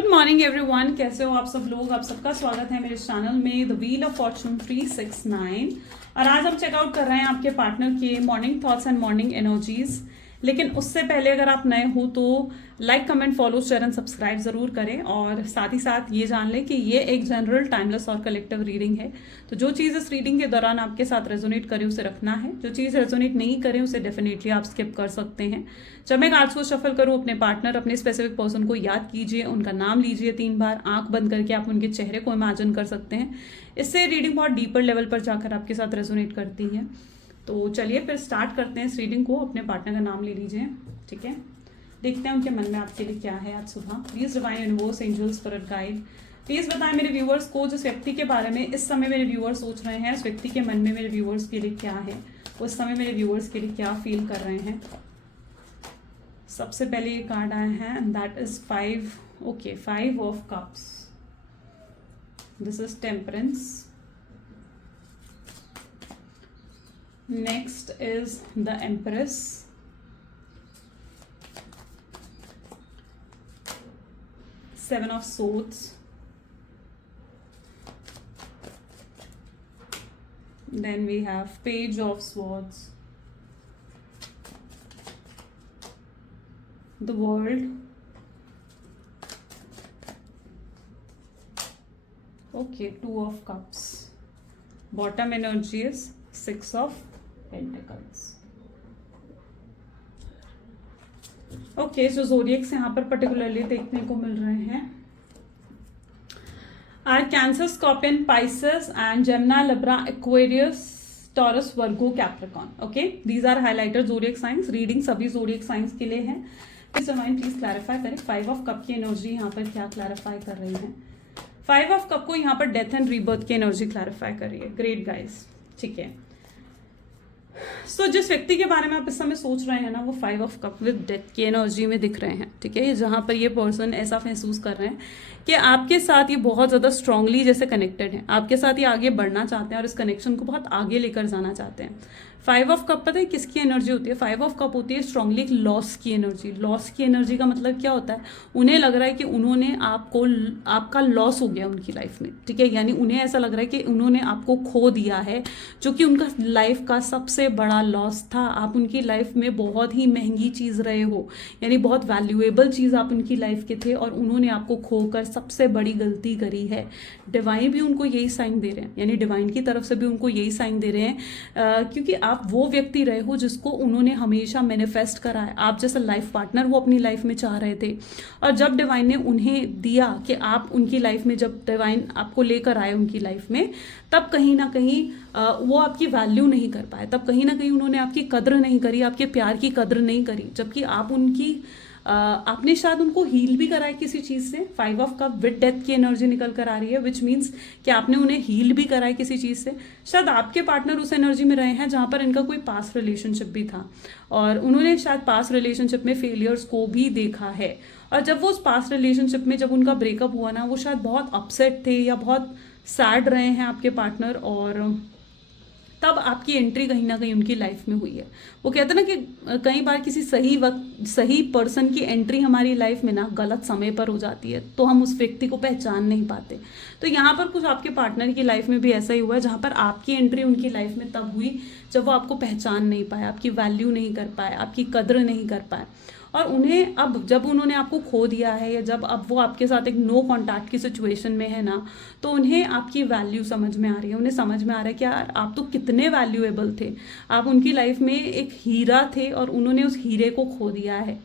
Good morning everyone, कैसे हो आप सब लोग। आप सबका स्वागत है मेरे चैनल में द व्हील ऑफ फॉर्चून 369। और आज हम चेकआउट कर रहे हैं आपके पार्टनर के morning thoughts and morning energies. लेकिन उससे पहले अगर आप नए हो तो like comment follow share and subscribe जरूर करें। और साथ ही साथ ये जान लें कि ये एक जनरल टाइमलेस और कलेक्टिव रीडिंग है। तो जो चीज़ इस रीडिंग के दौरान आपके साथ रेजोनेट करे उसे रखना है, जो चीज़ रेजोनेट नहीं करे उसे डेफिनेटली आप स्किप कर सकते हैं। जब मैं कार्ड्स को शफल करूँ, अपने पार्टनर अपने स्पेसिफिक पर्सन को याद कीजिए, उनका नाम लीजिए 3 बार, आंख बंद करके आप उनके चेहरे को इमेजिन कर सकते हैं। इससे रीडिंग बहुत डीपर लेवल पर जाकर आपके साथ रेजोनेट करती है। तो चलिए फिर स्टार्ट करते हैं इस रीडिंग को। अपने पार्टनर का नाम ले लीजिए, ठीक है। देखते हैं उनके मन में आपके लिए क्या है आज सुबह। Please divine universe, angels, spirit guide, please बताएं मेरे व्यूअर्स को जिस व्यक्ति के बारे में इस समय मेरे व्यूअर्स सोच रहे हैं, उस व्यक्ति के मन में मेरे व्यूअर्स के लिए क्या है, उस समय मेरे व्यूअर्स के लिए क्या फील कर रहे हैं। सबसे पहले ये कार्ड आया है and that is 5 of cups. This is temperance. Next is the empress, 7 of swords, then we have page of swords, the world, okay, 2 of cups, bottom energy is 6 of pentacles। Okay, जो zodiacs यहाँ पर particularly देखने को मिल रहे हैं are Cancer, Scorpion, Pisces and Gemini, Libra, Aquarius, Taurus, Virgo, Capricorn. Okay, these are highlighted zodiac science. Reading सभी zodiac science के लिए है। प्लीज माइंड प्लीज क्लैरिफाई करें 5 ऑफ कप की एनर्जी यहाँ पर क्या क्लैरिफाई कर रही है। 5 ऑफ कप को यहाँ पर डेथ एंड रीबर्थ की एनर्जी क्लैरिफाई कर रही है। ग्रेट गाइस, ठीक है। सो जिस व्यक्ति के बारे में आप इस समय सोच रहे हैं ना, वो 5 ऑफ कप विद डेथ की एनर्जी में दिख रहे हैं, ठीक है। जहाँ पर ये पर्सन ऐसा महसूस कर रहे हैं कि आपके साथ ये बहुत ज़्यादा स्ट्रांगली जैसे कनेक्टेड है, आपके साथ ये आगे बढ़ना चाहते हैं और इस कनेक्शन को बहुत आगे लेकर जाना चाहते हैं। 5 ऑफ कप पता है किसकी एनर्जी होती है? 5 ऑफ कप होती है स्ट्रांगली एक लॉस की एनर्जी। लॉस की एनर्जी का मतलब क्या होता है? उन्हें लग रहा है कि उन्होंने आपका लॉस हो गया उनकी लाइफ में, ठीक है। यानी उन्हें ऐसा लग रहा है कि उन्होंने आपको खो दिया है, जो कि उनका लाइफ का सबसे बड़ा लॉस था। आप उनकी लाइफ में बहुत ही महंगी चीज़ रहे हो, यानी बहुत वैल्यूएबल चीज़ आप उनकी लाइफ के थे और उन्होंने आपको खोकर सबसे बड़ी गलती करी है। डिवाइन भी उनको यही साइन दे रहे हैं, यानी डिवाइन की तरफ से भी उनको यही साइन दे रहे हैं, क्योंकि आप वो व्यक्ति रहे हो जिसको उन्होंने हमेशा मैनिफेस्ट करा है। आप जैसा लाइफ पार्टनर वो अपनी लाइफ में चाह रहे थे, और जब डिवाइन ने उन्हें दिया कि आप उनकी लाइफ में, जब डिवाइन आपको लेकर आए उनकी लाइफ में, तब कहीं ना कहीं वो आपकी वैल्यू नहीं कर पाए, तब कहीं ना कहीं उन्होंने आपकी कद्र नहीं करी, आपके प्यार की कद्र नहीं करी। जबकि आप आपने शायद उनको हील भी कराया किसी चीज़ से। 5 ऑफ कप विद डेथ की एनर्जी निकल कर आ रही है, विच मीन्स कि आपने उन्हें हील भी कराया किसी चीज़ से। शायद आपके पार्टनर उस एनर्जी में रहे हैं जहाँ पर इनका कोई पास्ट रिलेशनशिप भी था, और उन्होंने शायद पास्ट रिलेशनशिप में फेलियर्स को भी देखा है। और जब वो उस पास्ट रिलेशनशिप में जब उनका ब्रेकअप हुआ ना, वो शायद बहुत अपसेट थे या बहुत सैड रहे हैं आपके पार्टनर, और तब आपकी एंट्री कहीं ना कहीं उनकी लाइफ में हुई है। वो कहते हैं ना कि कई बार किसी सही वक्त सही पर्सन की एंट्री हमारी लाइफ में ना गलत समय पर हो जाती है, तो हम उस व्यक्ति को पहचान नहीं पाते। तो यहाँ पर कुछ आपके पार्टनर की लाइफ में भी ऐसा ही हुआ है, जहाँ पर आपकी एंट्री उनकी लाइफ में तब हुई जब वो आपको पहचान नहीं पाए, आपकी वैल्यू नहीं कर पाए, आपकी कद्र नहीं कर पाए। और उन्हें अब जब उन्होंने आपको खो दिया है, या जब अब वो आपके साथ एक नो कॉन्टैक्ट की सिचुएशन में है ना, तो उन्हें आपकी वैल्यू समझ में आ रही है। उन्हें समझ में आ रहा है कि यार आप तो कितने वैल्यूएबल थे, आप उनकी लाइफ में एक हीरा थे और उन्होंने उस हीरे को खो दिया है।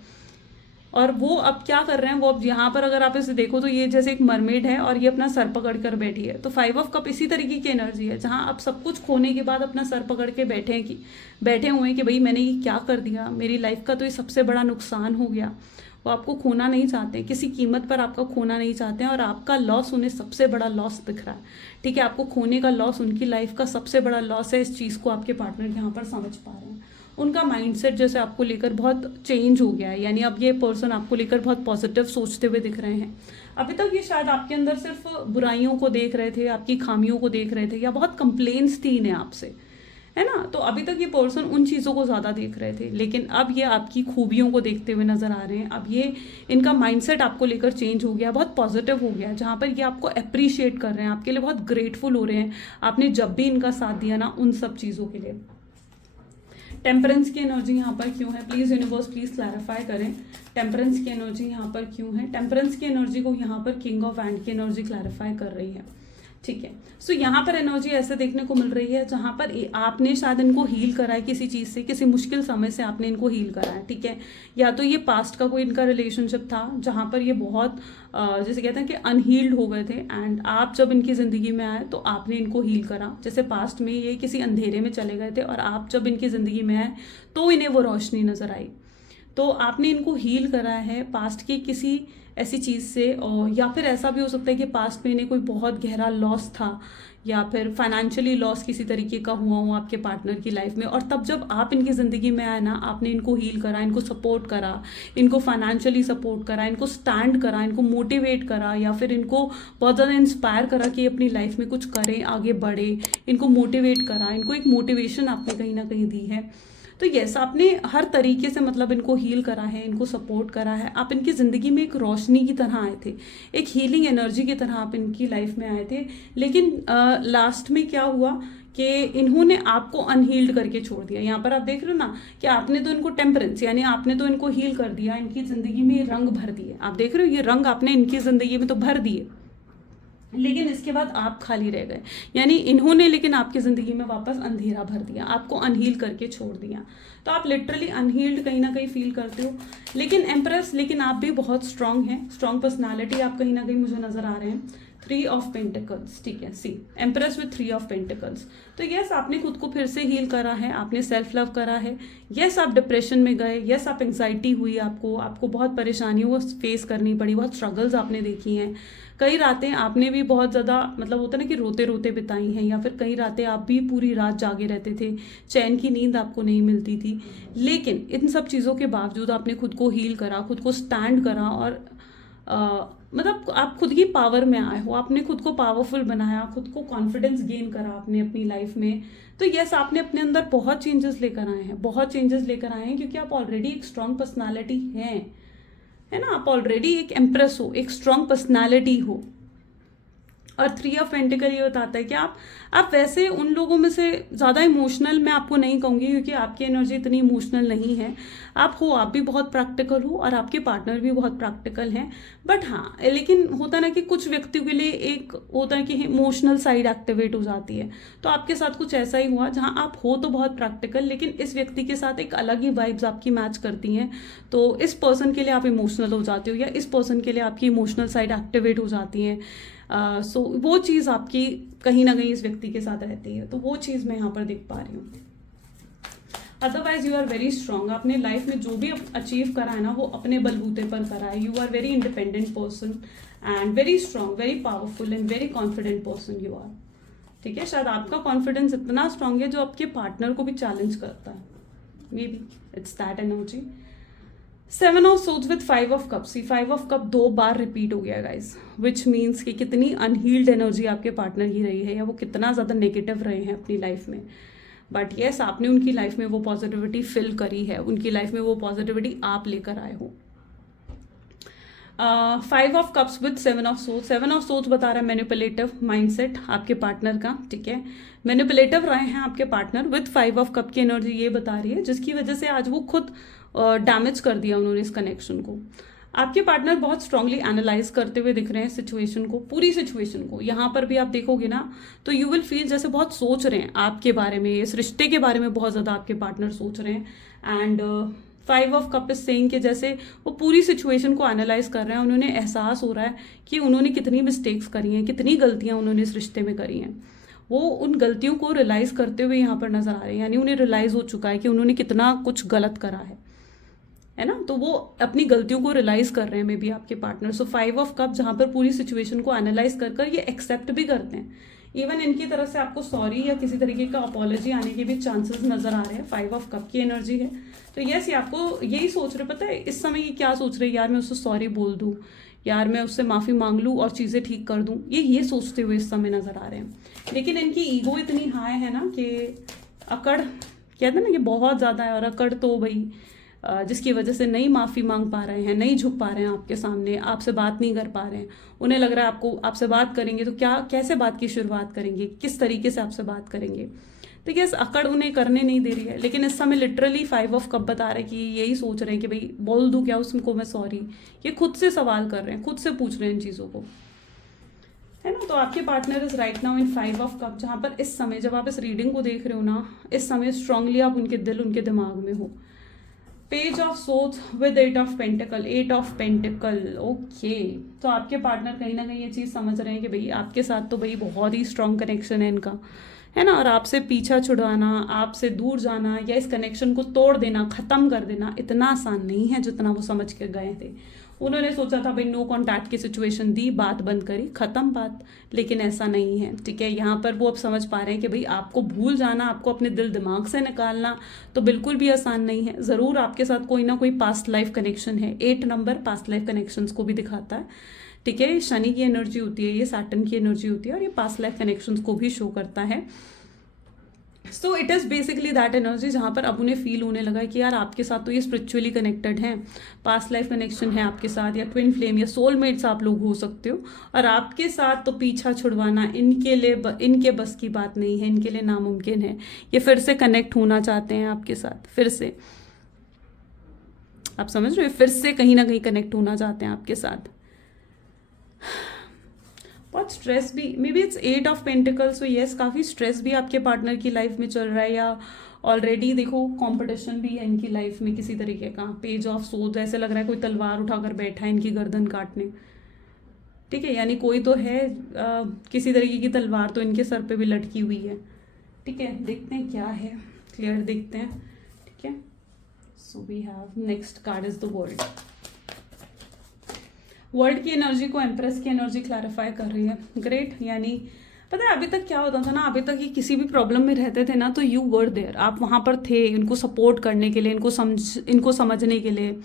और वो अब क्या कर रहे हैं, वो अब यहाँ पर अगर आप इसे देखो तो ये जैसे एक मरमेड है और ये अपना सर पकड़ कर बैठी है। तो 5 ऑफ कप इसी तरीके की एनर्जी है, जहाँ आप सब कुछ खोने के बाद अपना सर पकड़ के बैठे हुए हैं कि भाई मैंने ये क्या कर दिया, मेरी लाइफ का तो ये सबसे बड़ा नुकसान हो गया। वो आपको खोना नहीं चाहते, किसी कीमत पर आपका खोना नहीं चाहते हैं, और आपका लॉस उन्हें सबसे बड़ा लॉस दिख रहा है, ठीक है। आपको खोने का लॉस उनकी लाइफ का सबसे बड़ा लॉस है। इस चीज़ को आपके पार्टनर यहाँ पर समझ पा रहे हैं। उनका माइंडसेट जैसे आपको लेकर बहुत चेंज हो गया है, यानी अब ये पर्सन आपको लेकर बहुत पॉजिटिव सोचते हुए दिख रहे हैं। अभी तक ये शायद आपके अंदर सिर्फ बुराइयों को देख रहे थे, आपकी खामियों को देख रहे थे, या बहुत कंप्लेंट्स थी इन्हें आपसे, है ना। तो अभी तक ये पर्सन उन चीज़ों को ज़्यादा देख रहे थे, लेकिन अब ये आपकी खूबियों को देखते हुए नज़र आ रहे हैं। अब ये इनका माइंडसेट आपको लेकर चेंज हो गया, बहुत पॉजिटिव हो गया, जहाँ पर ये आपको अप्रिशिएट कर रहे हैं, आपके लिए बहुत ग्रेटफुल हो रहे हैं आपने जब भी इनका साथ दिया ना उन सब चीज़ों के लिए। टेम्परेंस की एनर्जी यहाँ पर क्यों है, प्लीज़ यूनिवर्स प्लीज़ क्लैरिफाई करें। टेम्परेंस की एनर्जी यहाँ पर क्यों है? टेम्परेंस की एनर्जी को यहाँ पर किंग ऑफ हैंड की एनर्जी क्लैरिफाई कर रही है, ठीक है। सो यहाँ पर एनर्जी ऐसे देखने को मिल रही है जहाँ पर आपने शायद इनको हील करा है किसी चीज़ से, किसी मुश्किल समय से आपने इनको हील करा है, ठीक है। या तो ये पास्ट का कोई इनका रिलेशनशिप था जहाँ पर ये बहुत जैसे कहते हैं कि अनहील्ड हो गए थे, एंड आप जब इनकी ज़िंदगी में आए तो आपने इनको हील करा। जैसे पास्ट में ये किसी अंधेरे में चले गए थे और आप जब इनकी ज़िंदगी में आए तो इन्हें वो रोशनी नज़र आई, तो आपने इनको हील करा है पास्ट की किसी ऐसी चीज़ से। और या फिर ऐसा भी हो सकता है कि पास्ट में इन्हें कोई बहुत गहरा लॉस था, या फिर फाइनेंशियली लॉस किसी तरीके का हुआ हो आपके पार्टनर की लाइफ में, और तब जब आप इनकी ज़िंदगी में आए ना, आपने इनको हील करा, इनको सपोर्ट करा, इनको फाइनेंशियली सपोर्ट करा, इनको स्टैंड करा, इनको मोटिवेट करा, या फिर इनको बहुत ज़्यादा इंस्पायर करा कि अपनी लाइफ में कुछ करें, आगे बढ़े, इनको मोटिवेट करा, इनको एक मोटिवेशन आपने कहीं ना कहीं दी है। तो यस, आपने हर तरीके से मतलब इनको हील करा है, इनको सपोर्ट करा है। आप इनकी ज़िंदगी में एक रोशनी की तरह आए थे, एक हीलिंग एनर्जी की तरह आप इनकी लाइफ में आए थे। लेकिन लास्ट में क्या हुआ कि इन्होंने आपको अनहील्ड करके छोड़ दिया। यहाँ पर आप देख रहे हो ना कि आपने तो इनको टेम्परेंस यानी आपने तो इनको हील कर दिया, इनकी ज़िंदगी में ये रंग भर दिए। आप देख रहे हो ये रंग आपने इनकी ज़िंदगी में तो भर दिए, लेकिन इसके बाद आप खाली रह गए। यानी इन्होंने लेकिन आपकी ज़िंदगी में वापस अंधेरा भर दिया, आपको अनहील करके छोड़ दिया। तो आप लिटरली अनहील्ड कहीं ना कहीं फील करते हो। लेकिन एम्प्रेस, लेकिन आप भी बहुत स्ट्रांग हैं, स्ट्रांग पर्सनालिटी आप कहीं ना कहीं मुझे नज़र आ रहे हैं। 3 ऑफ पेंटिकल्स, ठीक है, सी एम्प्रेस विथ 3 ऑफ पेंटिकल्स। तो यस, आपने खुद को फिर से हील करा है, आपने सेल्फ लव करा है। यस, आप डिप्रेशन में गए, यस आप एंग्जाइटी हुई, आपको बहुत परेशानियों को फेस करनी पड़ी, बहुत स्ट्रगल्स आपने देखी हैं। कई रातें आपने भी बहुत ज़्यादा मतलब होता है ना कि रोते रोते बिताई हैं, या फिर कई रातें आप भी पूरी रात जागे रहते थे, चैन की नींद आपको नहीं मिलती थी। लेकिन इन सब चीज़ों के बावजूद आपने खुद को हील करा, खुद को स्टैंड करा, और मतलब आप खुद की पावर में आए हो, आपने खुद को पावरफुल बनाया, खुद को कॉन्फिडेंस गेन करा आपने अपनी लाइफ में। तो यस, आपने अपने अंदर बहुत चेंजेस लेकर आए हैं, बहुत चेंजेस लेकर आए हैं, क्योंकि आप ऑलरेडी एक स्ट्रांग पर्सनालिटी हैं, है ना। आप ऑलरेडी एक एम्प्रेस हो, एक स्ट्रांग पर्सनालिटी हो। और 3 ऑफ पेंटिकल ये बताता है कि आप वैसे उन लोगों में से ज़्यादा इमोशनल मैं आपको नहीं कहूँगी, क्योंकि आपकी एनर्जी इतनी इमोशनल नहीं है। आप भी बहुत प्रैक्टिकल हो, और आपके पार्टनर भी बहुत प्रैक्टिकल हैं। बट हाँ, लेकिन होता ना कि कुछ व्यक्तियों के लिए एक होता है कि इमोशनल साइड एक्टिवेट हो जाती है। तो आपके साथ कुछ ऐसा ही हुआ, जहाँ आप हो तो बहुत प्रैक्टिकल, लेकिन इस व्यक्ति के साथ एक अलग ही वाइब्स आपकी मैच करती हैं। तो इस पर्सन के लिए आप इमोशनल हो जाते हो, या इस पर्सन के लिए आपकी इमोशनल साइड एक्टिवेट हो जाती है। सो वो चीज़ आपकी कहीं ना कहीं इस व्यक्ति के साथ रहती है। तो वो चीज़ मैं यहाँ पर देख पा रही हूँ। Otherwise you are very strong, आपने लाइफ में जो भी अचीव करा है ना वो अपने बलबूते पर करा है। You are very independent person and very strong, very powerful and very confident person you are, ठीक है। शायद आपका कॉन्फिडेंस इतना स्ट्रांग है जो आपके पार्टनर को भी चैलेंज करता है, maybe it's that energy. 7 of swords with 5 of cup. See 5 of cup 2 बार रिपीट हो गया गाइस, विच मीन्स कि कितनी अनहील्ड एनर्जी आपके पार्टनर की रही है, या वो कितना ज़्यादा नेगेटिव रहे हैं अपनी लाइफ में। बट येस, आपने उनकी लाइफ में वो पॉजिटिविटी फिल करी है, उनकी लाइफ में वो पॉजिटिविटी आप लेकर आए हो। 5 of cups with 7 of swords. 7 of swords बता रहा है मैनिपुलेटिव माइंडसेट आपके पार्टनर का, ठीक है। मैनिपुलेटिव रहे हैं आपके पार्टनर, विद 5 ऑफ कप की एनर्जी ये बता रही है, जिसकी वजह से आज वो खुद डैमेज कर दिया उन्होंने इस कनेक्शन को। आपके पार्टनर बहुत स्ट्रांगली एनालाइज करते हुए दिख रहे हैं सिचुएशन को, पूरी सिचुएशन को। यहाँ पर भी आप देखोगे ना तो यू विल फील जैसे बहुत सोच रहे हैं आपके बारे में, इस रिश्ते के बारे में बहुत ज़्यादा आपके पार्टनर सोच रहे हैं। And 5 of cup is saying कि जैसे वो पूरी सिचुएशन को एनालाइज कर रहे हैं, उन्होंने एहसास हो रहा है कि उन्होंने कितनी मिस्टेक्स करी हैं, कितनी गलतियाँ उन्होंने इस रिश्ते में करी हैं। वो उन गलतियों को रियलाइज़ करते हुए यहाँ पर नजर आ रहे हैं, यानी उन्हें रियलाइज़ हो चुका है कि उन्होंने कितना कुछ गलत करा है ना। तो वो अपनी गलतियों को रियलाइज़ कर रहे हैं मे बी आपके पार्टनर। सो 5 ऑफ कप जहाँ पर पूरी सिचुएशन को एनालाइज कर कर ये एक्सेप्ट भी करते हैं। इवन इनकी तरफ से आपको सॉरी या किसी तरीके का अपॉलॉजी आने के भी चांसेस नजर आ रहे हैं। 5 ऑफ कप की एनर्जी है। तो यस, ये आपको यही सोच रहे, पता है इस समय ये क्या सोच रहे, यार मैं उससे सॉरी बोल दूँ, यार मैं उससे माफ़ी मांग लूँ और चीज़ें ठीक कर दूँ, ये सोचते हुए इस समय नज़र आ रहे हैं। लेकिन इनकी ईगो इतनी हाई है ना कि अकड़ कहते हैं ना कि बहुत ज़्यादा है, और अकड़ तो भाई जिसकी वजह से नहीं माफ़ी मांग पा रहे हैं, नहीं झुक पा रहे हैं आपके सामने, आपसे बात नहीं कर पा रहे हैं। उन्हें लग रहा है आपको आपसे बात करेंगे तो क्या कैसे बात की शुरुआत करेंगे, किस तरीके से आपसे बात करेंगे। तो यस, अकड़ उन्हें करने नहीं दे रही है, लेकिन इस समय लिटरली 5 ऑफ कप बता रहे हैं कि यही सोच रहे हैं कि भाई बोल दूँ क्या उसको मैं सॉरी। ये खुद से सवाल कर रहे हैं, खुद से पूछ रहे हैं इन चीज़ों को, है ना। तो आपके partner is right now in 5 of cup, जहाँ पर इस समय जब आप इस रीडिंग को देख रहे हो ना, इस समय स्ट्रांगली आप उनके दिल उनके दिमाग में हो। Page of source with 8 of pentacle, 8 of pentacle. Okay, तो आपके पार्टनर कहीं ना कहीं ये चीज़ समझ रहे हैं कि भाई आपके साथ तो भाई बहुत ही स्ट्रांग कनेक्शन है इनका, है ना। और आपसे पीछा छुड़वाना, आपसे दूर जाना या इस कनेक्शन को तोड़ देना, ख़त्म कर देना इतना आसान नहीं है जितना वो समझ के गए थे। उन्होंने सोचा था भाई नो कॉन्टैक्ट की सिचुएशन दी, बात बंद करी, ख़त्म बात, लेकिन ऐसा नहीं है, ठीक है। यहाँ पर वो अब समझ पा रहे हैं कि भाई आपको भूल जाना, आपको अपने दिल दिमाग से निकालना तो बिल्कुल भी आसान नहीं है। ज़रूर आपके साथ कोई ना कोई पास्ट लाइफ कनेक्शन है। 8 नंबर पास्ट लाइफ कनेक्शंस को भी दिखाता है, ठीक है। शनि की एनर्जी होती है, ये सैटर्न की एनर्जी होती है, और ये पास्ट लाइफ कनेक्शंस को भी शो करता है। So it is basically that energy जहाँ पर अब उन्हें फील होने लगा कि यार आपके साथ तो ये स्पिरिचुअली कनेक्टेड हैं, पास्ट लाइफ कनेक्शन है आपके साथ, या ट्विन फ्लेम या सोलमेट्स आप लोग हो सकते हो। और आपके साथ तो पीछा छुड़वाना इनके लिए इनके बस की बात नहीं है, इनके लिए नामुमकिन है। ये फिर से कनेक्ट होना चाहते हैं आपके साथ, फिर से, आप समझ रहे हो, फिर से कहीं ना कहीं कनेक्ट होना चाहते हैं आपके साथ। बहुत स्ट्रेस भी, may be it's 8 of pentacles, तो यस काफ़ी स्ट्रेस भी आपके पार्टनर की लाइफ में चल रहा है, या ऑलरेडी देखो कंपटीशन भी है इनकी लाइफ में किसी तरीके का। पेज ऑफ सोर्ड, ऐसे लग रहा है कोई तलवार उठाकर बैठा है इनकी गर्दन काटने, ठीक है। यानी कोई तो है, किसी तरीके की तलवार तो इनके सर पे भी लटकी हुई है, ठीक है। देखते हैं क्या है, क्लियर देखते हैं, ठीक है। So we have next card is the world. World की एनर्जी को एम्प्रेस की एनर्जी क्लैरिफाई कर रही है, ग्रेट। यानी पता है अभी तक क्या होता था ना, अभी तक ये किसी भी प्रॉब्लम में रहते थे ना, तो यू वर देयर, आप वहाँ पर थे इनको सपोर्ट करने के लिए, इनको समझने के लिए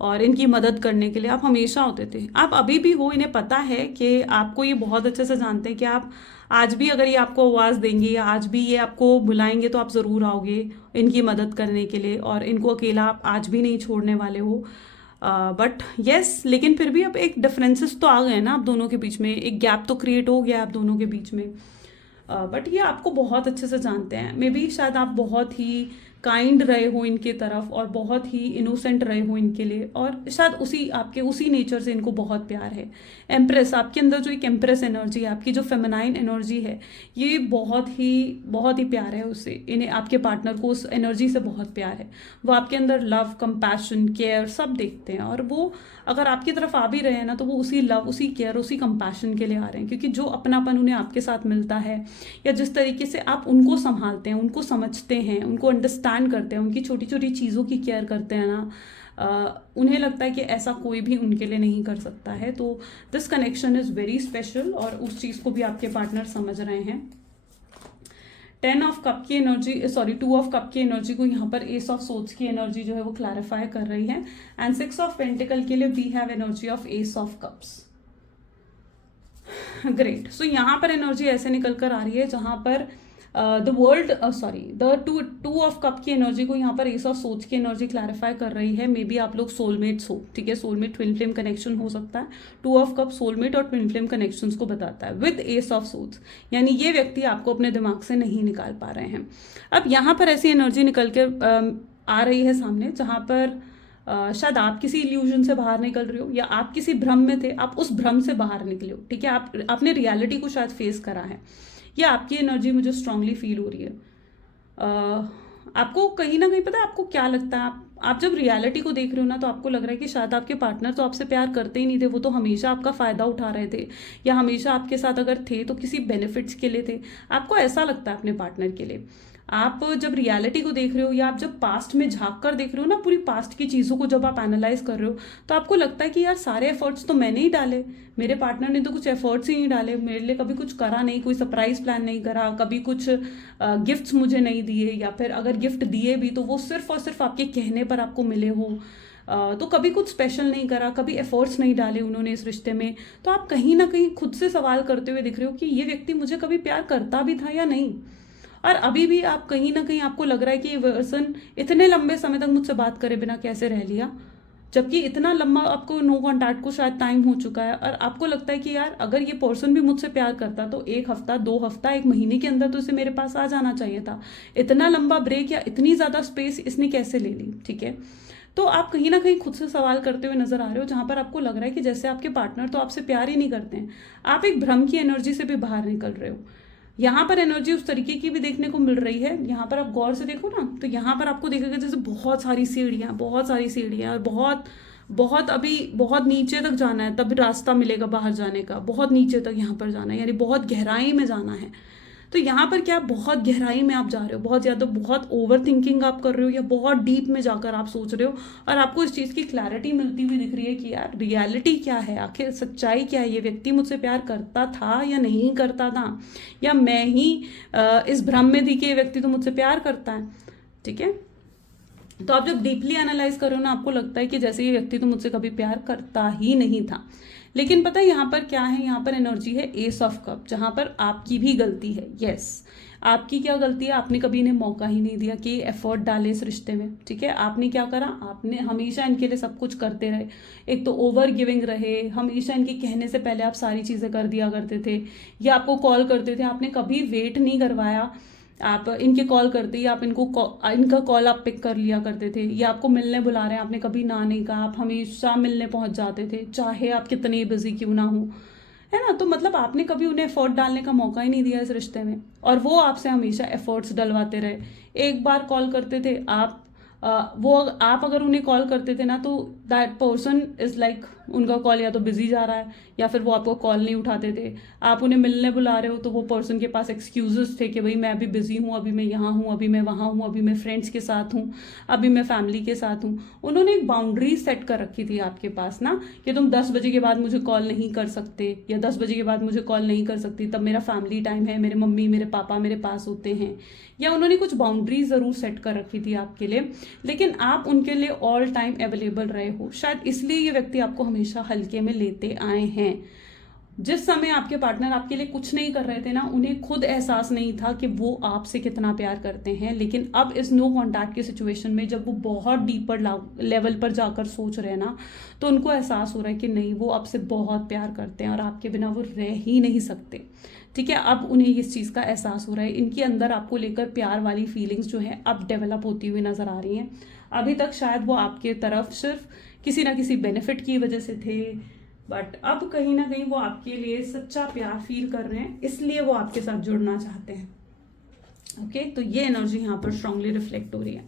और इनकी मदद करने के लिए आप हमेशा होते थे। आप अभी भी हो, इन्हें पता है कि आपको ये बहुत अच्छे से जानते हैं कि आप आज भी अगर ये आपको आवाज़ देंगे या आज भी ये आपको बुलाएंगे तो आप ज़रूर आओगे इनकी मदद करने के लिए, और इनको अकेला आप आज भी नहीं छोड़ने वाले हो। बट येस, लेकिन फिर भी अब एक डिफरेंसेस तो आ गए ना आप दोनों के बीच में, एक गैप तो क्रिएट हो गया आप दोनों के बीच में। बट ये आपको बहुत अच्छे से जानते हैं, मे बी शायद आप बहुत ही काइंड रहे हो इनके तरफ और बहुत ही इनोसेंट रहे हो इनके लिए, और शायद उसी नेचर से इनको बहुत प्यार है। एम्प्रेस, आपके अंदर जो एक एम्प्रेस एनर्जी है, आपकी जो फेमिनाइन एनर्जी है, ये बहुत ही प्यार है उससे, इन्हें आपके पार्टनर को उस एनर्जी से बहुत प्यार है। वो आपके अंदर लव, कंपैशन, केयर सब देखते हैं, और वो अगर आपकी तरफ आ भी रहे हैं ना, तो वो उसी लव, उसी केयर, उसी कंपैशन के लिए आ रहे हैं, क्योंकि जो अपनापन उन्हें आपके साथ मिलता है, या जिस तरीके से आप उनको संभालते हैं, उनको समझते हैं, उनको अंडरस्टैंड करते हैं, उनकी छोटी छोटी चीज़ों की केयर करते हैं ना, उन्हें लगता है कि ऐसा कोई भी उनके लिए नहीं कर सकता है। तो this connection is very special, और उस चीज़ को भी आपके पार्टनर समझ रहे हैं। 10 ऑफ कप की एनर्जी, 2 ऑफ कप की एनर्जी को यहाँ पर एस ऑफ सोर्ड्स की एनर्जी जो है वो क्लैरिफाई कर रही है। एंड 6 ऑफ पेंटिकल के लिए we have energy of ace of cups. Great. So यहाँ पर एनर्जी ऐसे निकल कर आ रही है जहाँ पर द टू ऑफ कप की एनर्जी को यहाँ पर एस ऑफ सोर्ड्स की एनर्जी क्लैरिफाई कर रही है। मे बी आप लोग सोलमेट्स हो, ठीक है, सोलमेट ट्विन फ्लेम कनेक्शन हो सकता है। 2 ऑफ कप सोलमेट और ट्विन फ्लेम कनेक्शंस को बताता है विद एस ऑफ सोर्ड्स, यानी ये व्यक्ति आपको अपने दिमाग से नहीं निकाल पा रहे हैं। अब यहाँ पर ऐसी एनर्जी निकल कर आ रही है सामने जहाँ पर शायद आप किसी इल्यूजन से बाहर निकल रहे हो, या आप किसी भ्रम में थे, आप उस भ्रम से बाहर निकले हो, ठीक है। आपने रियलिटी को शायद फेस करा है, ये आपकी एनर्जी मुझे स्ट्रांगली फील हो रही है। आपको कहीं ना कहीं पता है आपको क्या लगता है, आप जब रियलिटी को देख रहे हो ना, तो आपको लग रहा है कि शायद आपके पार्टनर तो आपसे प्यार करते ही नहीं थे, वो तो हमेशा आपका फ़ायदा उठा रहे थे, या हमेशा आपके साथ अगर थे तो किसी बेनिफिट्स के लिए थे। आपको ऐसा लगता है अपने पार्टनर के लिए। आप जब रियलिटी को देख रहे हो, या आप जब पास्ट में झांक कर देख रहे हो ना, पूरी पास्ट की चीज़ों को जब आप एनालाइज कर रहे हो, तो आपको लगता है कि यार सारे एफर्ट्स तो मैंने ही डाले, मेरे पार्टनर ने तो कुछ एफर्ट्स ही नहीं डाले, मेरे लिए कभी कुछ करा नहीं, कोई सरप्राइज प्लान नहीं करा, कभी कुछ गिफ्ट्स मुझे नहीं दिए, या फिर अगर गिफ्ट दिए भी तो वो सिर्फ और सिर्फ आपके कहने पर आपको मिले हो। तो कभी कुछ स्पेशल नहीं करा, कभी एफर्ट्स नहीं डाले उन्होंने इस रिश्ते में। तो आप कहीं ना कहीं खुद से सवाल करते हुए दिख रहे हो कि ये व्यक्ति मुझे कभी प्यार करता भी था या नहीं। और अभी भी आप कहीं ना कहीं आपको लग रहा है कि ये पर्सन इतने लंबे समय तक मुझसे बात करे बिना कैसे रह लिया, जबकि इतना लंबा आपको नो कॉन्टैक्ट को शायद टाइम हो चुका है, और आपको लगता है कि यार अगर ये पर्सन भी मुझसे प्यार करता तो 1 हफ्ता 2 हफ्ता 1 महीने के अंदर तो इसे मेरे पास आ जाना चाहिए था। इतना लंबा ब्रेक या इतनी ज़्यादा स्पेस इसने कैसे ले ली, ठीक है। तो आप कहीं ना कहीं खुद से सवाल करते हुए नजर आ रहे हो, जहां पर आपको लग रहा है कि जैसे आपके पार्टनर तो आपसे प्यार ही नहीं करते हैं, आप एक भ्रम की एनर्जी से भी बाहर निकल रहे हो। यहाँ पर एनर्जी उस तरीके की भी देखने को मिल रही है, यहाँ पर आप गौर से देखो ना, तो यहाँ पर आपको देखेगा जैसे बहुत सारी सीढ़ियाँ और बहुत बहुत अभी बहुत नीचे तक जाना है तब रास्ता मिलेगा बाहर जाने का, बहुत नीचे तक यहाँ पर जाना है, यानी बहुत गहराई में जाना है। तो यहाँ पर क्या बहुत गहराई में आप जा रहे हो, बहुत ज़्यादा बहुत ओवर थिंकिंग आप कर रहे हो, या बहुत डीप में जाकर आप सोच रहे हो, और आपको इस चीज़ की क्लैरिटी मिलती हुई दिख रही है कि यार रियलिटी क्या है, आखिर सच्चाई क्या है, ये व्यक्ति मुझसे प्यार करता था या नहीं करता था, या मैं ही इस भ्रम में थी कि ये व्यक्ति तो मुझसे प्यार करता है, ठीक है। तो आप जब डीपली एनालाइज करो ना, आपको लगता है कि जैसे ये व्यक्ति तो मुझसे कभी प्यार करता ही नहीं था। लेकिन पता है यहाँ पर क्या है, यहाँ पर एनर्जी है एस ऑफ कप, जहाँ पर आपकी भी गलती है। यस, आपकी क्या गलती है, आपने कभी इन्हें मौका ही नहीं दिया कि एफर्ट डाले इस रिश्ते में, ठीक है। आपने क्या करा, आपने हमेशा इनके लिए सब कुछ करते रहे, एक तो ओवर गिविंग रहे, हमेशा इनके कहने से पहले आप सारी चीज़ें कर दिया करते थे, या आपको कॉल करते थे, आपने कभी वेट नहीं करवाया, आप इनके कॉल करते ही आप इनका कॉल आप पिक कर लिया करते थे, या आपको मिलने बुला रहे हैं आपने कभी ना नहीं कहा, आप हमेशा मिलने पहुंच जाते थे चाहे आप कितने बिजी क्यों ना हो, है ना। तो मतलब आपने कभी उन्हें एफर्ट डालने का मौका ही नहीं दिया इस रिश्ते में, और वो आपसे हमेशा एफर्ट्स डलवाते रहे। एक बार कॉल करते थे आप, आप अगर उन्हें कॉल करते थे ना, तो दैट पर्सन इज लाइक उनका कॉल या तो बिजी जा रहा है, या फिर वो आपको कॉल नहीं उठाते थे। आप उन्हें मिलने बुला रहे हो तो वो पर्सन के पास एक्सक्यूजेस थे कि भाई मैं अभी बिजी हूँ, अभी मैं यहाँ हूँ, अभी मैं वहाँ हूँ, अभी मैं फ्रेंड्स के साथ हूँ, अभी मैं फैमिली के साथ हूँ। उन्होंने एक बाउंड्री सेट कर रखी थी आपके पास ना, कि तुम 10 बजे के बाद मुझे कॉल नहीं कर सकते, या 10 बजे के बाद मुझे कॉल नहीं कर सकती, तब मेरा फैमिली टाइम है, मेरे मम्मी मेरे पापा मेरे पास होते हैं, या उन्होंने कुछ बाउंड्री ज़रूर सेट कर रखी थी आपके लिए। लेकिन आप उनके लिए ऑल टाइम अवेलेबल रहे हो, शायद इसलिए ये व्यक्ति आपको हमेशा हल्के में लेते आए हैं। जिस समय आपके पार्टनर आपके लिए कुछ नहीं कर रहे थे ना, उन्हें खुद एहसास नहीं था कि वो आपसे कितना प्यार करते हैं। लेकिन अब इस नो कॉन्टैक्ट की सिचुएशन में जब वो बहुत डीपर लेवल पर जाकर सोच रहे हैं ना, तो उनको एहसास हो रहा है कि नहीं, वो आपसे बहुत प्यार करते हैं और आपके बिना वो रह ही नहीं सकते, ठीक है। अब उन्हें इस चीज़ का एहसास हो रहा है, इनके अंदर आपको लेकर प्यार वाली फीलिंग्स जो है अब डेवलप होती हुई नजर आ रही हैं। अभी तक शायद वो आपके तरफ सिर्फ किसी ना किसी बेनिफिट की वजह से थे, बट अब कहीं ना कहीं वो आपके लिए सच्चा प्यार फील कर रहे हैं, इसलिए वो आपके साथ जुड़ना चाहते हैं। ओके, तो ये एनर्जी यहाँ पर स्ट्रांगली रिफ्लेक्ट हो रही है।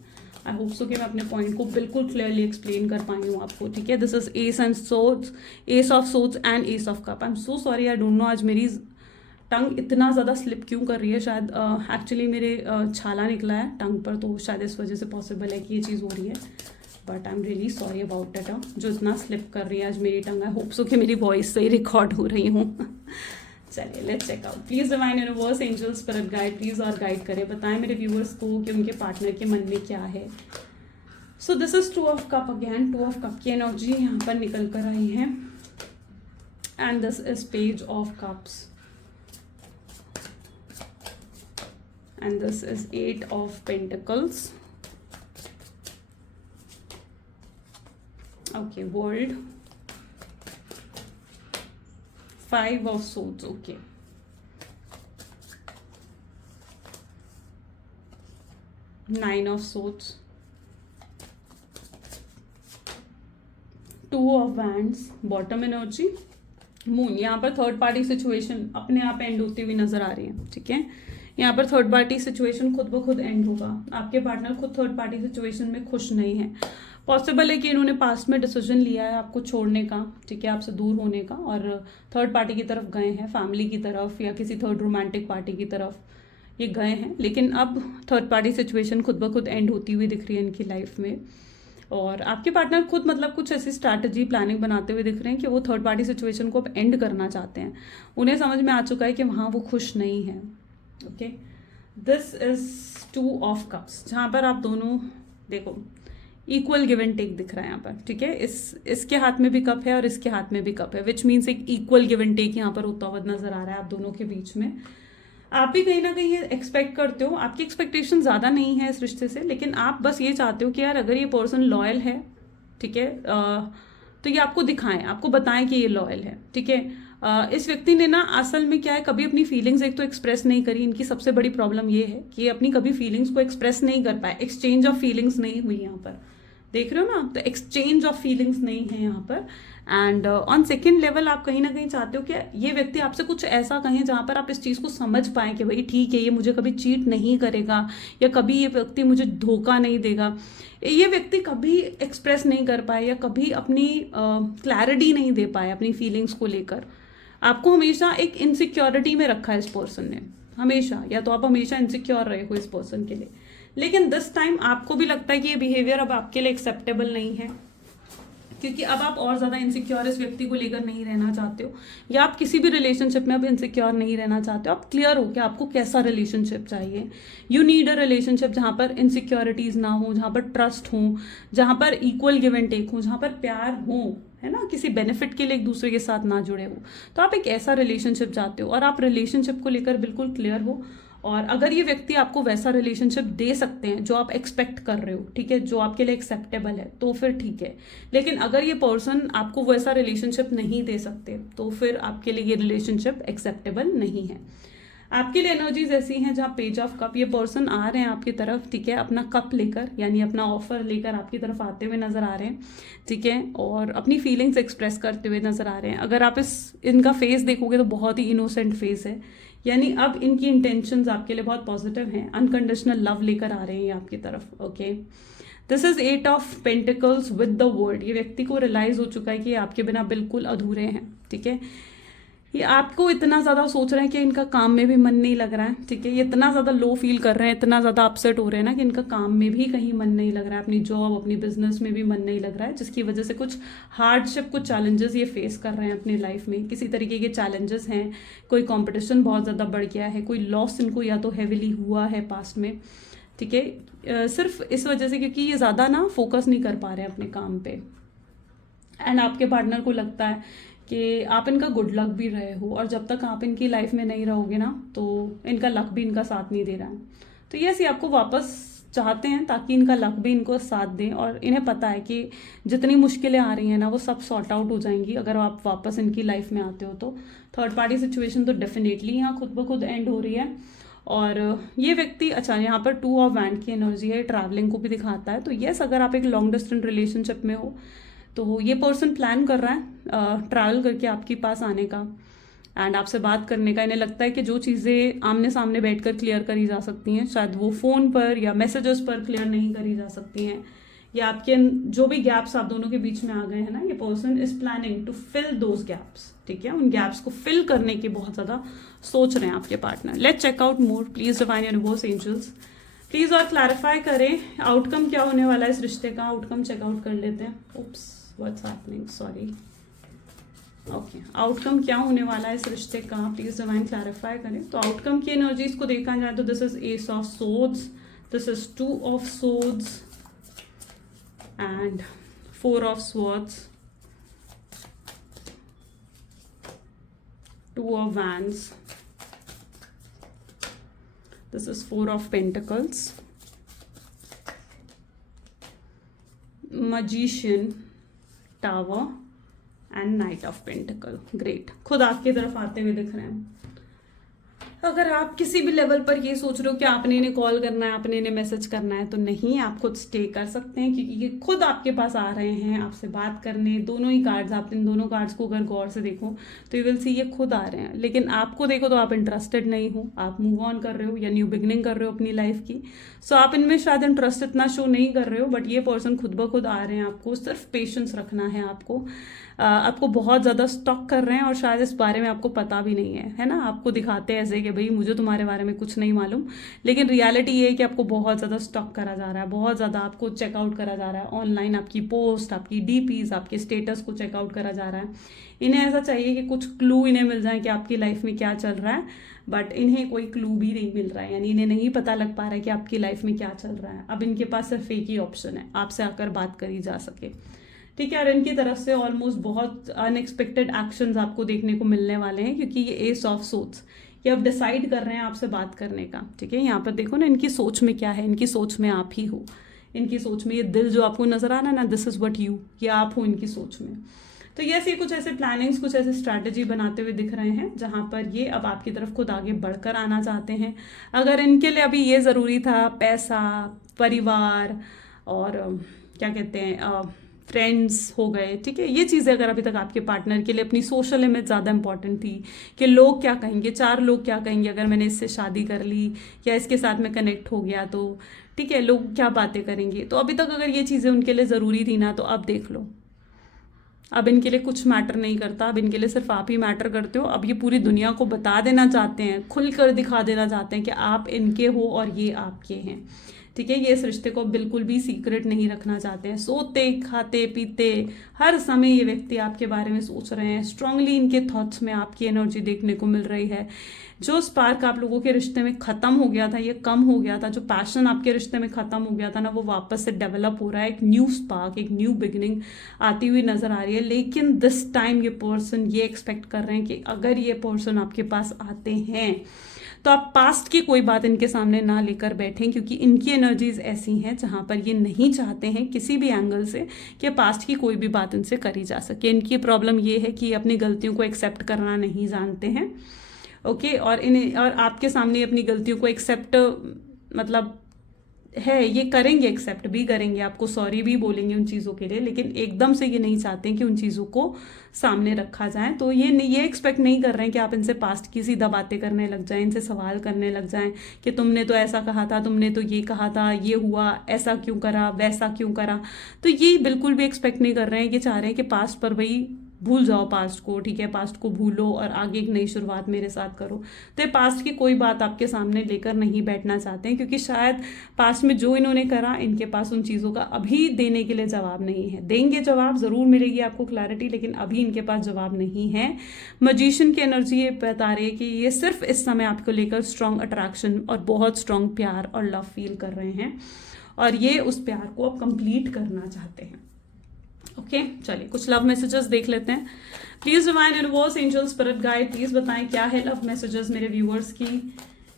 आई होप सो कि मैं अपने पॉइंट को बिल्कुल क्लियरली एक्सप्लेन कर पाई हूँ आपको, ठीक है। This is S and swords, S of swords and S of cup. I am so sorry, I don't know आज मेरी टंग इतना ज़्यादा स्लिप क्यों कर रही है। शायद एक्चुअली मेरे छाला निकला है टंग पर, तो शायद इस वजह से पॉसिबल है कि ये चीज़ हो रही है, but I am really sorry about that, जो इतना स्लिप कर रही है आज मेरी टंग। आई होप सो कि मेरी वॉइस सही रिकॉर्ड हो रही हूँ। चलिए let's check out. Please divine universe, angel, spirit guide, please और गाइड करें, बताएं मेरे व्यूअर्स को कि उनके पार्टनर के मन में क्या है। So this is 2 of cup again, 2 of cup की एनर्जी यहाँ पर निकल कर आई है, and this is page of cups, and this is 8 of Pentacles. Okay, World, 5 of Swords. Okay, 9 of Swords, 2 of Wands, bottom energy, moon. यहाँ पर third party situation अपने आप एंड होती हुई नजर आ रही है, ठीक है। यहाँ पर थर्ड पार्टी सिचुएशन खुद ब खुद एंड होगा। आपके पार्टनर खुद थर्ड पार्टी सिचुएशन में खुश नहीं है। पॉसिबल है कि इन्होंने पास्ट में डिसीजन लिया है आपको छोड़ने का, ठीक है, आपसे दूर होने का, और थर्ड पार्टी की तरफ गए हैं, फैमिली की तरफ या किसी थर्ड रोमांटिक पार्टी की तरफ ये गए हैं। लेकिन अब थर्ड पार्टी सिचुएशन खुद ब खुद एंड होती हुई दिख रही है इनकी लाइफ में, और आपके पार्टनर खुद मतलब कुछ ऐसी स्ट्रैटेजी प्लानिंग बनाते हुए दिख रहे हैं कि वो थर्ड पार्टी सिचुएशन को अब एंड करना चाहते हैं। उन्हें समझ में आ चुका है कि वहाँ वो खुश नहीं है। Okay, this is 2 of cups, जहाँ पर आप दोनों देखो इक्वल गिव एंड टेक दिख रहा है यहाँ पर, ठीक है। इसके हाथ में भी कप है और इसके हाथ में भी कप है, विच मीन्स एक इक्वल गिव एंड टेक यहाँ पर होता हुआ नजर आ रहा है आप दोनों के बीच में। आप भी कहीं ना कहीं ये एक्सपेक्ट करते हो, आपकी एक्सपेक्टेशन ज़्यादा नहीं है इस रिश्ते से, लेकिन आप बस ये चाहते हो कि यार अगर ये पर्सन लॉयल है, ठीक है, तो ये आपको दिखाएं, आपको बताएं कि ये लॉयल है, ठीक है। इस व्यक्ति ने ना असल में क्या है, कभी अपनी फीलिंग्स एक तो एक्सप्रेस नहीं करी। इनकी सबसे बड़ी प्रॉब्लम ये है कि अपनी कभी फीलिंग्स को एक्सप्रेस नहीं कर पाए, एक्सचेंज ऑफ फीलिंग्स नहीं हुई यहाँ पर, देख रहे हो ना, तो एक्सचेंज ऑफ फीलिंग्स नहीं है यहाँ पर। एंड ऑन सेकेंड लेवल आप कहीं ना कहीं चाहते हो कि ये व्यक्ति आपसे कुछ ऐसा कहें जहाँ पर आप इस चीज़ को समझ पाएं कि भाई ठीक है, ये मुझे कभी चीट नहीं करेगा, या कभी ये व्यक्ति मुझे धोखा नहीं देगा। ये व्यक्ति कभी एक्सप्रेस नहीं कर पाए या कभी अपनी क्लैरिटी नहीं दे पाए अपनी फीलिंग्स को लेकर। आपको हमेशा एक इनसिक्योरिटी में रखा है इस पर्सन ने, हमेशा, या तो आप हमेशा इनसिक्योर रहे हो इस पर्सन के लिए। लेकिन दिस टाइम आपको भी लगता है कि ये बिहेवियर अब आपके लिए एक्सेप्टेबल नहीं है, क्योंकि अब आप और ज़्यादा इनसिक्योर इस व्यक्ति को लेकर नहीं रहना चाहते हो, या आप किसी भी रिलेशनशिप में अब इनसिक्योर नहीं रहना चाहते हो। आप क्लियर हो कि आपको कैसा रिलेशनशिप चाहिए। यू नीड अ रिलेशनशिप जहाँ पर इनसिक्योरिटीज़ ना हो, जहाँ पर ट्रस्ट हो, जहाँ पर इक्वल गिव एंड टेक हो, जहाँ पर प्यार हो, है ना, किसी बेनिफिट के लिए एक दूसरे के साथ ना जुड़े हो। तो आप एक ऐसा रिलेशनशिप चाहते हो, और आप रिलेशनशिप को लेकर बिल्कुल क्लियर हो। और अगर ये व्यक्ति आपको वैसा रिलेशनशिप दे सकते हैं जो आप एक्सपेक्ट कर रहे हो, ठीक है, जो आपके लिए एक्सेप्टेबल है, तो फिर ठीक है। लेकिन अगर ये पर्सन आपको वैसा रिलेशनशिप नहीं दे सकते, तो फिर आपके लिए ये रिलेशनशिप एक्सेप्टेबल नहीं है। आपके लिए एनर्जीज ऐसी हैं जहाँ पेज ऑफ कप, ये पर्सन आ रहे हैं आपकी तरफ, ठीक है, अपना कप लेकर, यानी अपना ऑफर लेकर आपकी तरफ आते हुए नजर आ रहे हैं, ठीक है, और अपनी फीलिंग्स एक्सप्रेस करते हुए नजर आ रहे हैं। अगर आप इनका फेस देखोगे तो बहुत ही इनोसेंट फेस है, यानी अब इनकी इंटेंशंस आपके लिए बहुत पॉजिटिव हैं, अनकंडीशनल लव लेकर आ रहे हैं ये आपकी तरफ। Okay, this is 8 of pentacles with the world. ये व्यक्ति को रियलाइज हो चुका है कि ये आपके बिना बिल्कुल अधूरे हैं, ठीक है। ये आपको इतना ज़्यादा सोच रहे हैं कि इनका काम में भी मन नहीं लग रहा है, ठीक है। ये इतना ज़्यादा लो फील कर रहे हैं, इतना ज़्यादा अपसेट हो रहे हैं ना कि इनका काम में भी कहीं मन नहीं लग रहा है, अपनी जॉब, अपनी बिजनेस में भी मन नहीं लग रहा है, जिसकी वजह से कुछ हार्डशिप, कुछ चैलेंजेस ये फेस कर रहे हैं अपनी लाइफ में। किसी तरीके के चैलेंजेस हैं, कोई कॉम्पिटिशन बहुत ज़्यादा बढ़ गया है, कोई लॉस इनको या तो हैविली हुआ है पास्ट में, ठीक है, सिर्फ इस वजह से क्योंकि ये ज़्यादा ना फोकस नहीं कर पा रहे हैं अपने काम पे। एंड आपके पार्टनर को लगता है कि आप इनका गुड लक भी रहे हो, और जब तक आप इनकी लाइफ में नहीं रहोगे ना, तो इनका लक भी इनका साथ नहीं दे रहा है। तो ये ऐसे आपको वापस चाहते हैं ताकि इनका लक भी इनको साथ दें, और इन्हें पता है कि जितनी मुश्किलें आ रही हैं ना वो सब सॉर्ट आउट हो जाएंगी अगर आप वापस इनकी लाइफ में आते हो तो। थर्ड पार्टी सिचुएशन तो डेफिनेटली यहाँ खुद ब खुद एंड हो रही है। और ये व्यक्ति, अच्छा, यहाँ पर 2 ऑफ वैंड की एनर्जी है, ट्रैवलिंग को भी दिखाता है। तो येस, अगर आप एक लॉन्ग डिस्टेंस रिलेशनशिप में हो तो ये पर्सन प्लान कर रहा है ट्रैवल करके आपके पास आने का एंड आपसे बात करने का। इन्हें लगता है कि जो चीज़ें आमने सामने बैठकर क्लियर करी जा सकती हैं, शायद वो फ़ोन पर या मैसेजेस पर क्लियर नहीं करी जा सकती हैं, या आपके जो भी गैप्स आप दोनों के बीच में आ गए हैं ना, ये person is planning to fill those gaps, ठीक है। उन गैप्स को फिल करने की बहुत ज़्यादा सोच रहे हैं आपके partner. Let's check out more, please divine universe angels, please और क्लैरिफाई करें आउटकम क्या होने वाला है इस रिश्ते का। आउटकम चेकआउट कर लेते हैं। Oops, what's happening, sorry. Okay, outcome क्या होने वाला है इस रिश्ते का, प्लीज डिवाइन क्लैरिफाई करें। तो आउटकम की एनर्जीज को देखा जाए तो this is S of swords, this is 2 of swords and 4 of swords, 2 of wands, this is 4 of pentacles, magician, tower and knight of pentacle। Great, खुद आपकी तरफ आते हुए दिख रहे हैं। अगर आप किसी भी लेवल पर ये सोच रहे हो कि आपने इन्हें कॉल करना है, आपने इन्हें मैसेज करना है, तो नहीं, आप खुद स्टे कर सकते हैं, क्योंकि ये खुद आपके पास आ रहे हैं आपसे बात करने। दोनों ही कार्ड्स, आप इन दोनों कार्ड्स को अगर गौर से देखो तो यू विल सी ये खुद आ रहे हैं। लेकिन आपको देखो तो आप इंटरेस्टेड नहीं हो, आप मूव ऑन कर रहे हो या न्यू बिगनिंग कर रहे हो अपनी लाइफ की। सो आप इनमें शायद इंटरेस्ट इतना शो नहीं कर रहे हो, बट ये पर्सन खुद ब खुद आ रहे हैं। आपको सिर्फ पेशेंस रखना है, आपको बहुत ज़्यादा स्टॉक कर रहे हैं और शायद इस बारे में आपको पता भी नहीं है ना। आपको दिखाते हैं ऐसे कि भाई मुझे तुम्हारे बारे में कुछ नहीं मालूम, लेकिन रियलिटी ये है कि आपको बहुत ज़्यादा स्टॉक करा जा रहा है, बहुत ज़्यादा आपको चेकआउट करा जा रहा है ऑनलाइन। आपकी पोस्ट, आपकी डीपीज, आपके स्टेटस को चेकआउट करा जा रहा है। इन्हें ऐसा चाहिए कि कुछ क्लू इन्हें मिल जाए कि आपकी लाइफ में क्या चल रहा है, बट इन्हें कोई क्लू भी नहीं मिल रहा है, यानी इन्हें नहीं पता लग पा रहा है कि आपकी लाइफ में क्या चल रहा है। अब इनके पास सिर्फ एक ही ऑप्शन है, आपसे आकर बात करी जा सके, ठीक है। और इनकी तरफ से ऑलमोस्ट बहुत अनएक्सपेक्टेड एक्शंस आपको देखने को मिलने वाले हैं, क्योंकि ये एस ऑफ सोर्ड्स, कि अब डिसाइड कर रहे हैं आपसे बात करने का, ठीक है। यहाँ पर देखो ना इनकी सोच में क्या है, इनकी सोच में आप ही हो, इनकी सोच में ये दिल जो आपको नजर आ रहा है ना, दिस इज व्हाट यू, ये आप हो इनकी सोच में। तो ये कुछ ऐसे प्लानिंग्स, कुछ ऐसे स्ट्रैटेजी बनाते हुए दिख रहे हैं जहां पर ये अब आपकी तरफ खुद आगे बढ़कर आना चाहते हैं। अगर इनके लिए अभी ये ज़रूरी था पैसा, परिवार और क्या कहते हैं फ्रेंड्स हो गए, ठीक है, ये चीज़ें अगर अभी तक आपके पार्टनर के लिए अपनी सोशल इमेज ज़्यादा इंपॉर्टेंट थी कि लोग क्या कहेंगे, 4 लोग क्या कहेंगे अगर मैंने इससे शादी कर ली या इसके साथ में कनेक्ट हो गया तो, ठीक है, लोग क्या बातें करेंगे। तो अभी तक अगर ये चीज़ें उनके लिए ज़रूरी थी ना, तो अब देख लो, अब इनके लिए कुछ मैटर नहीं करता, अब इनके लिए सिर्फ आप ही मैटर करते हो। अब ये पूरी दुनिया को बता देना चाहते हैं, खुलकर दिखा देना चाहते हैं कि आप इनके हो और ये आपके हैं, ठीक है। ये इस रिश्ते को बिल्कुल भी सीक्रेट नहीं रखना चाहते हैं। सोते खाते पीते हर समय ये व्यक्ति आपके बारे में सोच रहे हैं, स्ट्रांगली इनके थॉट्स में आपकी एनर्जी देखने को मिल रही है। जो स्पार्क आप लोगों के रिश्ते में खत्म हो गया था, ये कम हो गया था, जो पैशन आपके रिश्ते में खत्म हो गया था ना, वो वापस से डेवलप हो रहा है। एक न्यू स्पार्क, एक न्यू बिगिनिंग आती हुई नजर आ रही है। लेकिन दिस टाइम ये पर्सन ये एक्सपेक्ट कर रहे हैं कि अगर ये पर्सन आपके पास आते हैं तो आप पास्ट की कोई बात इनके सामने ना लेकर बैठें, क्योंकि इनकी एनर्जीज ऐसी हैं जहां पर ये नहीं चाहते हैं किसी भी एंगल से कि पास्ट की कोई भी बात इनसे करी जा सके। इनकी प्रॉब्लम ये है कि ये अपनी गलतियों को एक्सेप्ट करना नहीं जानते हैं, ओके। और आपके सामने अपनी गलतियों को एक्सेप्ट मतलब है, ये करेंगे, एक्सेप्ट भी करेंगे, आपको सॉरी भी बोलेंगे उन चीज़ों के लिए, लेकिन एकदम से ये नहीं चाहते कि उन चीज़ों को सामने रखा जाए। तो ये एक्सपेक्ट नहीं कर रहे हैं कि आप इनसे पास्ट की सीधा बातें करने लग जाएं, इनसे सवाल करने लग जाएं कि तुमने तो ऐसा कहा था, तुमने तो ये कहा था, ये हुआ, ऐसा क्यों करा, वैसा क्यों करा। तो ये बिल्कुल भी एक्सपेक्ट नहीं कर रहे हैं कि चाह रहे हैं कि पास्ट पर वही भूल जाओ पास्ट को, ठीक है, पास्ट को भूलो और आगे एक नई शुरुआत मेरे साथ करो। तो ये पास्ट की कोई बात आपके सामने लेकर नहीं बैठना चाहते हैं, क्योंकि शायद पास्ट में जो इन्होंने करा इनके पास उन चीज़ों का अभी देने के लिए जवाब नहीं है। देंगे जवाब, ज़रूर मिलेगी आपको क्लैरिटी, लेकिन अभी इनके पास जवाब नहीं है। मजिशियन की एनर्जी ये बता रही है कि ये सिर्फ इस समय आपको लेकर स्ट्रॉन्ग अट्रैक्शन और बहुत स्ट्रॉन्ग प्यार और लव फील कर रहे हैं, और ये उस प्यार को अब कंप्लीट करना चाहते हैं, ओके। चलिए कुछ लव मैसेजेस देख लेते हैं। Please divine universe, angel, spirit guide, please बताएं क्या है लव मैसेजेस मेरे व्यूअर्स की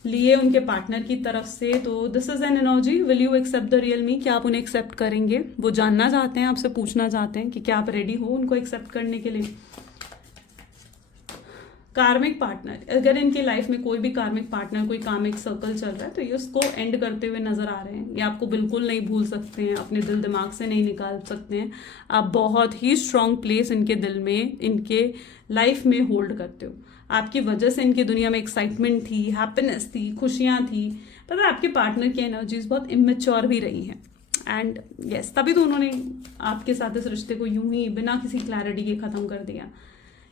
लिए उनके पार्टनर की तरफ से। तो this is an energy, will you accept the real me, क्या आप उन्हें एक्सेप्ट करेंगे। वो जानना चाहते हैं, आपसे पूछना चाहते हैं कि क्या आप रेडी हो उनको एक्सेप्ट करने के लिए। कार्मिक पार्टनर, अगर इनकी लाइफ में कोई भी कार्मिक पार्टनर, कोई कार्मिक सर्कल चल रहा है, तो ये उसको एंड करते हुए नजर आ रहे हैं। ये आपको बिल्कुल नहीं भूल सकते हैं, अपने दिल दिमाग से नहीं निकाल सकते हैं। आप बहुत ही स्ट्रांग प्लेस इनके दिल में, इनके लाइफ में होल्ड करते हो। आपकी वजह से इनकी दुनिया में एक्साइटमेंट थी, हैप्पीनेस थी, खुशियाँ थी। पता है आपके पार्टनर की एनर्जीज बहुत इमेच्योर भी रही हैं, एंड यस, तभी तो उन्होंने आपके साथ इस रिश्ते को यूं ही बिना किसी क्लैरिटी के ख़त्म कर दिया।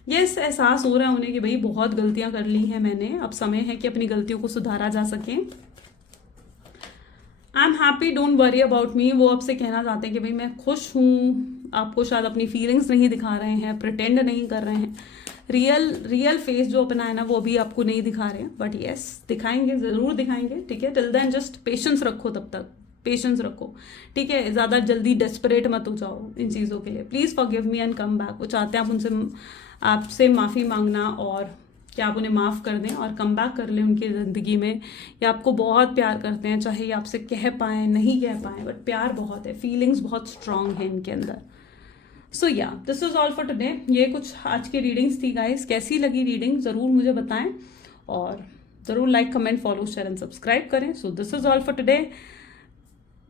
यस, एहसास हो रहा है उन्हें कि भाई बहुत गलतियां कर ली हैं मैंने, अब समय है कि अपनी गलतियों को सुधारा जा सके। I am happy, don't worry about me, वो आपसे कहना चाहते हैं कि भाई मैं खुश हूँ। आपको शायद अपनी फीलिंग्स नहीं दिखा रहे हैं, प्रिटेंड नहीं कर रहे हैं, रियल फेस जो अपना है ना वो अभी आपको नहीं दिखा रहे हैं, बट यस दिखाएंगे, ज़रूर दिखाएंगे, ठीक है। टिल देन जस्ट पेशेंस रखो, तब तक पेशेंस रखो, ठीक है। ज़्यादा जल्दी डेस्परेट मत हो जाओ इन चीज़ों के लिए। Please forgive me and come back. वो चाहते हैं आप उनसे, आपसे माफ़ी मांगना और क्या आप उन्हें माफ़ कर दें और कम बैक कर लें उनकी ज़िंदगी में। या आपको बहुत प्यार करते हैं, चाहे ये आपसे कह पाएँ नहीं कह पाएँ, बट प्यार बहुत है, फीलिंग्स बहुत स्ट्रांग है इनके अंदर। सो या this is all for today. ये कुछ आज की रीडिंग्स थी गाइस। कैसी लगी रीडिंग ज़रूर मुझे बताएं, और ज़रूर like, comment, follow, share and subscribe करें। So this is all for today.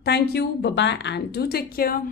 Thank you, bye bye and do take care.